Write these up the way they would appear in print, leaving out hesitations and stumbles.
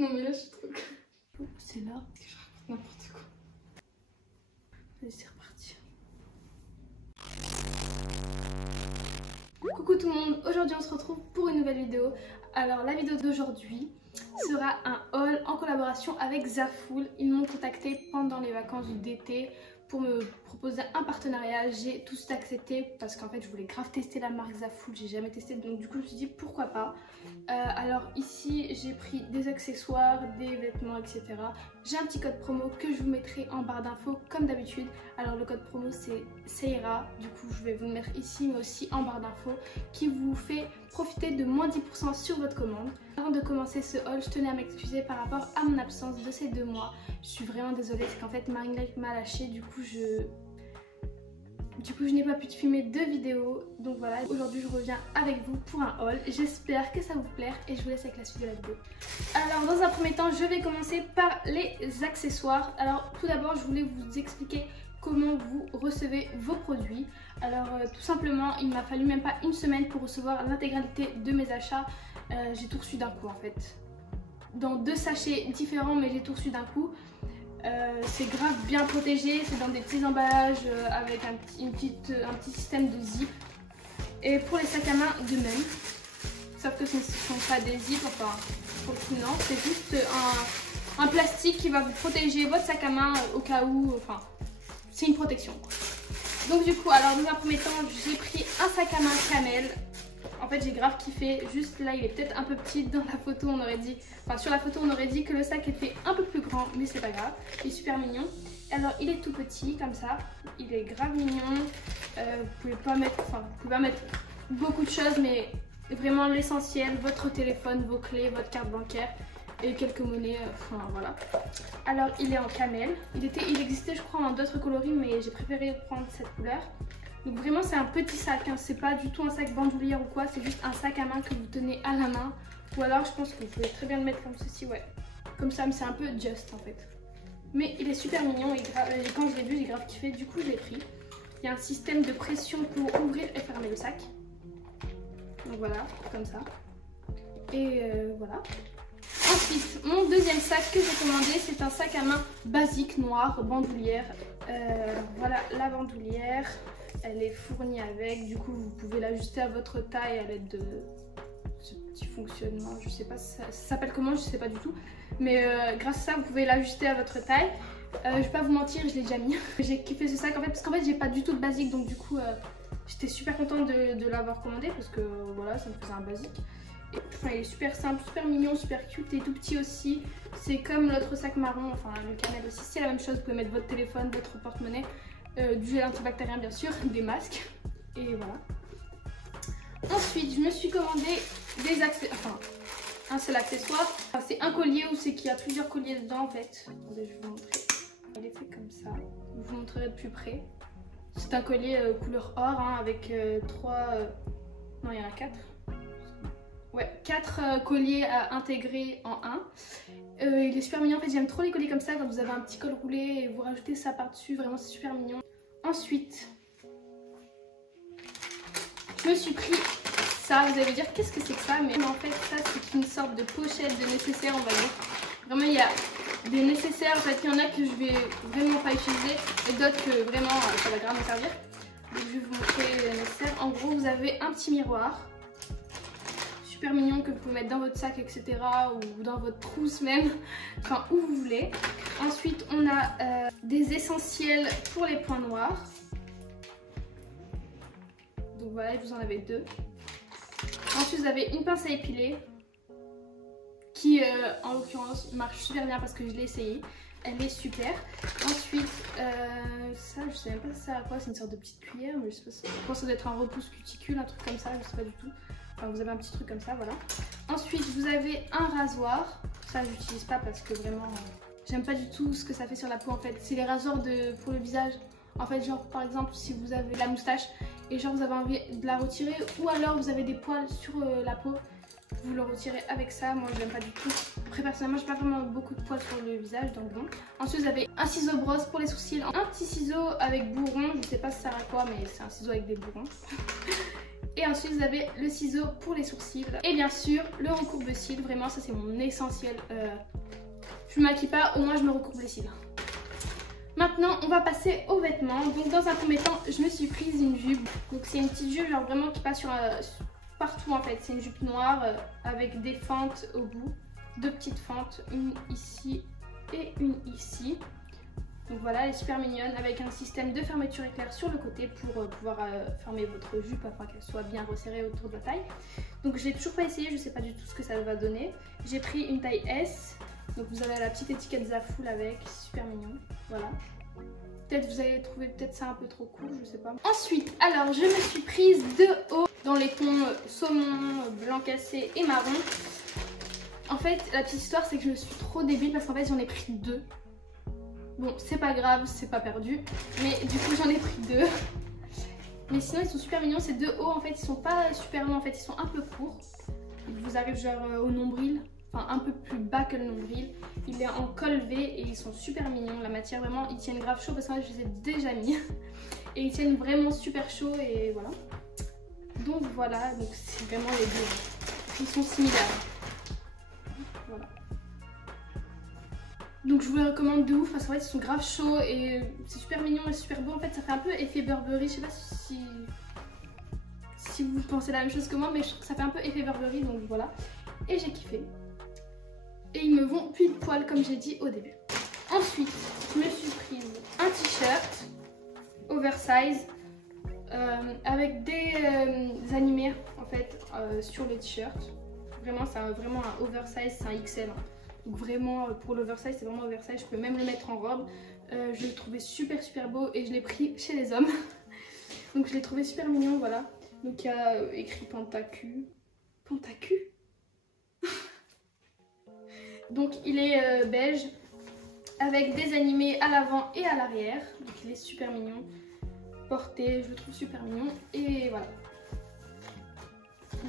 Non mais là je suis trop... C'est là que je raconte n'importe quoi. Allez, c'est reparti. Coucou tout le monde, aujourd'hui on se retrouve pour une nouvelle vidéo. Alors la vidéo d'aujourd'hui sera un haul en collaboration avec Zaful. Ils m'ont contacté pendant les vacances d'été pour me proposer un partenariat. J'ai tout de suite accepté parce qu'en fait je voulais grave tester la marque Zaful, j'ai jamais testé, donc du coup je me suis dit pourquoi pas. Alors ici j'ai pris des accessoires, des vêtements, etc. J'ai un petit code promo que je vous mettrai en barre d'infos comme d'habitude. Alors le code promo c'est Seira, du coup je vais vous le mettre ici mais aussi en barre d'infos, qui vous fait profiter de moins 10% sur votre commande. Avant de commencer ce haul, je tenais à m'excuser par rapport à mon absence de ces 2 mois. Je suis vraiment désolée, c'est qu'en fait Marine Life m'a lâché, du coup je n'ai pas pu te filmer de vidéo. Donc voilà, aujourd'hui je reviens avec vous pour un haul. J'espère que ça vous plaire et je vous laisse avec la suite de la vidéo. Alors dans un premier temps, je vais commencer par les accessoires. Alors tout d'abord, je voulais vous expliquer comment vous recevez vos produits. Alors tout simplement, il m'a fallu même pas une semaine pour recevoir l'intégralité de mes achats. J'ai tout reçu d'un coup en fait. Dans 2 sachets différents, mais j'ai tout reçu d'un coup. C'est grave bien protégé, c'est dans des petits emballages avec un petit système de zip. Et pour les sacs à main de même, sauf que ce ne sont pas des zips, enfin pour le coup non, c'est juste un plastique qui va vous protéger votre sac à main au cas où, enfin c'est une protection. Donc du coup, alors dans un premier temps, j'ai pris un sac à main Camel. En fait j'ai grave kiffé, juste là il est peut-être un peu petit, dans la photo on aurait dit, enfin sur la photo on aurait dit que le sac était un peu plus grand, mais c'est pas grave, il est super mignon. Alors il est tout petit comme ça, il est grave mignon, vous pouvez pas mettre beaucoup de choses, mais vraiment l'essentiel, votre téléphone, vos clés, votre carte bancaire et quelques monnaies, enfin voilà. Alors il est en camel, il existait je crois en d'autres coloris mais j'ai préféré prendre cette couleur. Donc vraiment c'est un petit sac, hein. C'est pas du tout un sac bandoulière ou quoi, c'est juste un sac à main que vous tenez à la main. Ou alors je pense que vous pouvez très bien le mettre comme ceci, ouais. Comme ça, mais c'est un peu just en fait. Mais il est super mignon et quand je l'ai vu j'ai grave kiffé, du coup je l'ai pris. Il y a un système de pression pour ouvrir et fermer le sac. Donc voilà, comme ça. Et voilà. Ensuite, mon deuxième sac que j'ai commandé, c'est un sac à main basique noir, bandoulière. Voilà la bandoulière. Elle est fournie avec, du coup vous pouvez l'ajuster à votre taille à l'aide de ce petit fonctionnement. Je sais pas, ça s'appelle comment, je sais pas du tout. Mais grâce à ça vous pouvez l'ajuster à votre taille. Je vais pas vous mentir, je l'ai déjà mis. J'ai kiffé ce sac en fait, parce qu'en fait j'ai pas du tout de basique. Donc du coup j'étais super contente de l'avoir commandé parce que voilà, ça me faisait un basique. Et, enfin, il est super simple, super mignon, super cute et tout petit aussi. C'est comme l'autre sac marron, enfin le Camel aussi, c'est la même chose. Vous pouvez mettre votre téléphone, votre porte-monnaie. Du gel antibactérien bien sûr, des masques et voilà. Ensuite je me suis commandé des accessoires, enfin un seul accessoire, enfin, c'est un collier ou c'est qu'il y a plusieurs colliers dedans en fait. Attendez, je vais vous montrer. Il est fait comme ça, je vous montrerai de plus près. C'est un collier couleur or hein, avec 3, non il y en a 4. Ouais, 4 colliers à intégrer en un. Il est super mignon, en fait j'aime trop les colliers comme ça, quand vous avez un petit col roulé et vous rajoutez ça par dessus, vraiment c'est super mignon. Ensuite, je me suis pris ça, vous allez me dire qu'est-ce que c'est que ça, mais en fait ça c'est une sorte de pochette de nécessaire on va dire. Vraiment il y a des nécessaires, en fait il y en a que je vais vraiment pas utiliser et d'autres que vraiment ça va grave me servir. Donc je vais vous montrer les nécessaires. En gros vous avez un petit miroir. Super mignon que vous pouvez mettre dans votre sac etc. ou dans votre trousse même, enfin où vous voulez. Ensuite on a des essentiels pour les points noirs. Donc voilà, vous en avez 2. Ensuite vous avez une pince à épiler qui en l'occurrence marche super bien parce que je l'ai essayé. Elle est super. Ensuite ça je sais même pas ça sert à quoi, c'est une sorte de petite cuillère mais je sais pas, je pense que ça doit être un repousse cuticule, un truc comme ça, je sais pas du tout. Enfin, vous avez un petit truc comme ça, voilà. Ensuite, vous avez un rasoir. Ça, j'utilise pas parce que vraiment, j'aime pas du tout ce que ça fait sur la peau en fait. C'est les rasoirs pour le visage. En fait, genre par exemple, si vous avez la moustache et genre vous avez envie de la retirer ou alors vous avez des poils sur la peau, vous le retirez avec ça. Moi, je l'aime pas du tout. Après, personnellement, j'ai pas vraiment beaucoup de poils sur le visage, donc bon. Ensuite, vous avez un ciseau brosse pour les sourcils, un petit ciseau avec bourron. Je sais pas ça sert à quoi, mais c'est un ciseau avec des bourrons. Et ensuite vous avez le ciseau pour les sourcils. Et bien sûr le recourbe-cils, vraiment ça c'est mon essentiel. Je me maquille pas, au moins je me recourbe les cils. Maintenant on va passer aux vêtements. Donc dans un premier temps je me suis prise une jupe. Donc c'est une petite jupe genre vraiment qui passe sur partout en fait. C'est une jupe noire avec des fentes au bout. Deux petites fentes, une ici et une ici. Donc voilà, elle est super mignonne avec un système de fermeture éclair sur le côté pour pouvoir fermer votre jupe afin qu'elle soit bien resserrée autour de la taille. Donc je l'ai toujours pas essayé, je sais pas du tout ce que ça va donner. J'ai pris une taille S. Donc vous avez la petite étiquette Zaful avec, super mignon, voilà. Peut-être vous allez trouver peut-être ça un peu trop court, je sais pas. Ensuite, alors je me suis prise deux hauts dans les tons saumon, blanc cassé et marron. En fait, la petite histoire c'est que je me suis trop débile parce qu'en fait j'en ai pris deux. Bon, c'est pas grave, c'est pas perdu, mais du coup j'en ai pris deux. Mais sinon ils sont super mignons, ces deux hauts en fait ils sont pas super longs, en fait ils sont un peu courts. Ils vous arrivent genre au nombril. Enfin un peu plus bas que le nombril. Il est en col V et ils sont super mignons. La matière vraiment, ils tiennent grave chaud parce que moi je les ai déjà mis. Et ils tiennent vraiment super chaud et voilà. Donc voilà, donc c'est vraiment les deux. Ils sont similaires. Voilà. Donc je vous les recommande de ouf parce qu'en fait ils sont grave chauds et c'est super mignon et super beau. En fait ça fait un peu effet Burberry. Je sais pas si vous pensez la même chose que moi, mais je trouve que ça fait un peu effet Burberry donc voilà. Et j'ai kiffé. Et ils me vont pile poil comme j'ai dit au début. Ensuite, je me suis prise un t-shirt oversize avec des animés en fait sur le t-shirt. Vraiment, c'est vraiment un oversize, c'est un XL. Hein. Donc vraiment pour l'oversize, c'est vraiment oversize. Je peux même le mettre en robe. Je le trouvais super beau et je l'ai pris chez les hommes. Donc je l'ai trouvé super mignon, voilà. Donc il y a écrit Pentacu. Pentacu? Donc il est beige avec des animés à l'avant et à l'arrière. Donc il est super mignon. Porté, je le trouve super mignon. Et voilà.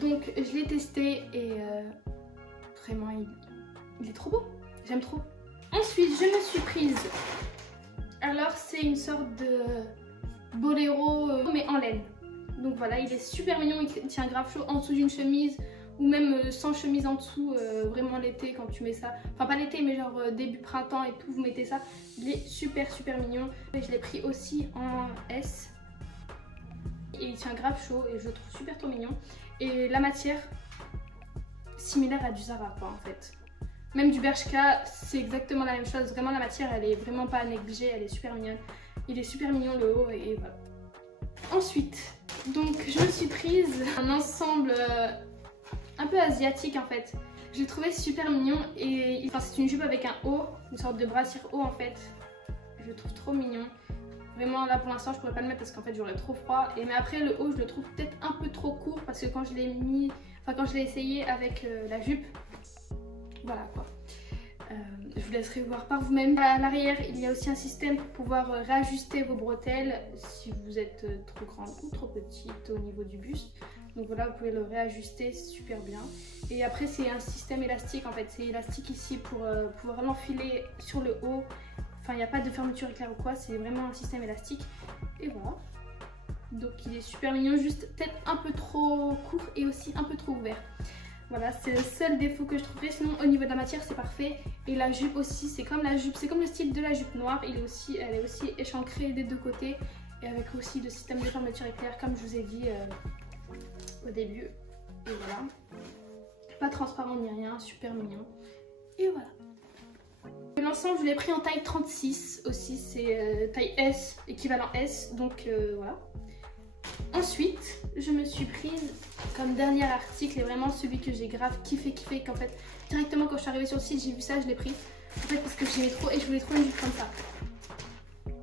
Donc je l'ai testé et vraiment il est trop beau. J'aime trop. Ensuite je me suis prise. Alors c'est une sorte de boléro mais en laine. Donc voilà, il est super mignon, il tient grave chaud en dessous d'une chemise. Ou même sans chemise en dessous, vraiment l'été quand tu mets ça. Enfin pas l'été mais genre début printemps et tout, vous mettez ça. Il est super mignon. Et je l'ai pris aussi en S. Et il tient grave chaud et je le trouve super trop mignon. Et la matière, similaire à du Zara quoi en fait. Même du Bershka, c'est exactement la même chose. Vraiment la matière elle est vraiment pas à négliger, elle est super mignonne. Il est super mignon le haut et voilà. Ensuite, donc je me suis prise un ensemble... un peu asiatique en fait. Je l'ai trouvé super mignon et enfin, c'est une jupe avec un haut, une sorte de brassière haut en fait. Je le trouve trop mignon. Vraiment là pour l'instant je pourrais pas le mettre parce qu'en fait j'aurais trop froid. Mais après le haut je le trouve peut-être un peu trop court parce que quand je l'ai mis, enfin quand je l'ai essayé avec la jupe, voilà quoi. Je vous laisserai voir par vous-même. À l'arrière il y a aussi un système pour pouvoir réajuster vos bretelles si vous êtes trop grande ou trop petite au niveau du buste. Donc voilà, vous pouvez le réajuster super bien. Et après c'est un système élastique en fait. C'est élastique ici pour pouvoir l'enfiler sur le haut. Enfin il n'y a pas de fermeture éclair ou quoi, c'est vraiment un système élastique. Et voilà. Donc il est super mignon, juste peut-être un peu trop court et aussi un peu trop ouvert. Voilà, c'est le seul défaut que je trouverais. Sinon au niveau de la matière c'est parfait. Et la jupe aussi, c'est comme la jupe, c'est comme le style de la jupe noire. Elle est aussi échancrée des deux côtés. Et avec aussi le système de fermeture éclair comme je vous ai dit au début. Et voilà. Pas transparent ni rien, super mignon. Et voilà. L'ensemble je l'ai pris en taille 36 aussi, c'est taille S, équivalent S. Donc voilà. Ensuite, je me suis prise comme dernier article et vraiment celui que j'ai grave kiffé qu'en fait directement quand je suis arrivée sur le site j'ai vu ça, je l'ai pris en fait parce que j'aimais trop et je voulais trop une jupe comme ça.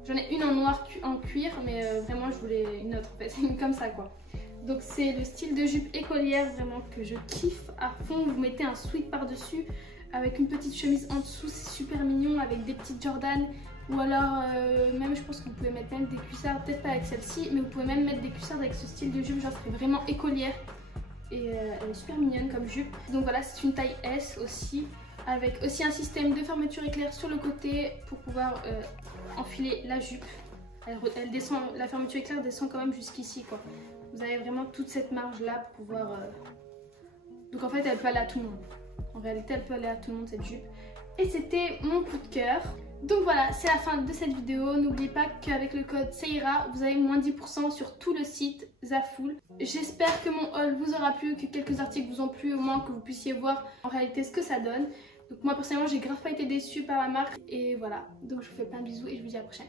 J'en ai une en noir en cuir mais vraiment je voulais une autre en fait, une comme ça quoi. Donc c'est le style de jupe écolière vraiment que je kiffe à fond. Vous mettez un sweat par dessus avec une petite chemise en dessous, c'est super mignon avec des petites Jordan. Ou alors même je pense que vous pouvez mettre même des cuissards, peut-être pas avec celle-ci, mais vous pouvez même mettre des cuissards avec ce style de jupe, genre ça fait vraiment écolière. Et elle est super mignonne comme jupe. Donc voilà, c'est une taille S aussi, avec aussi un système de fermeture éclair sur le côté pour pouvoir enfiler la jupe. Elle descend, la fermeture éclair descend quand même jusqu'ici quoi. vous avez vraiment toute cette marge là pour pouvoir... Donc en fait elle peut aller à tout le monde. En réalité elle peut aller à tout le monde cette jupe. Et c'était mon coup de cœur. Donc voilà, c'est la fin de cette vidéo. N'oubliez pas qu'avec le code SAYRA, vous avez moins 10% sur tout le site Zaful. J'espère que mon haul vous aura plu, que quelques articles vous ont plu, au moins que vous puissiez voir en réalité ce que ça donne. Donc moi personnellement, j'ai grave pas été déçue par la marque. Et voilà, donc je vous fais plein de bisous et je vous dis à la prochaine.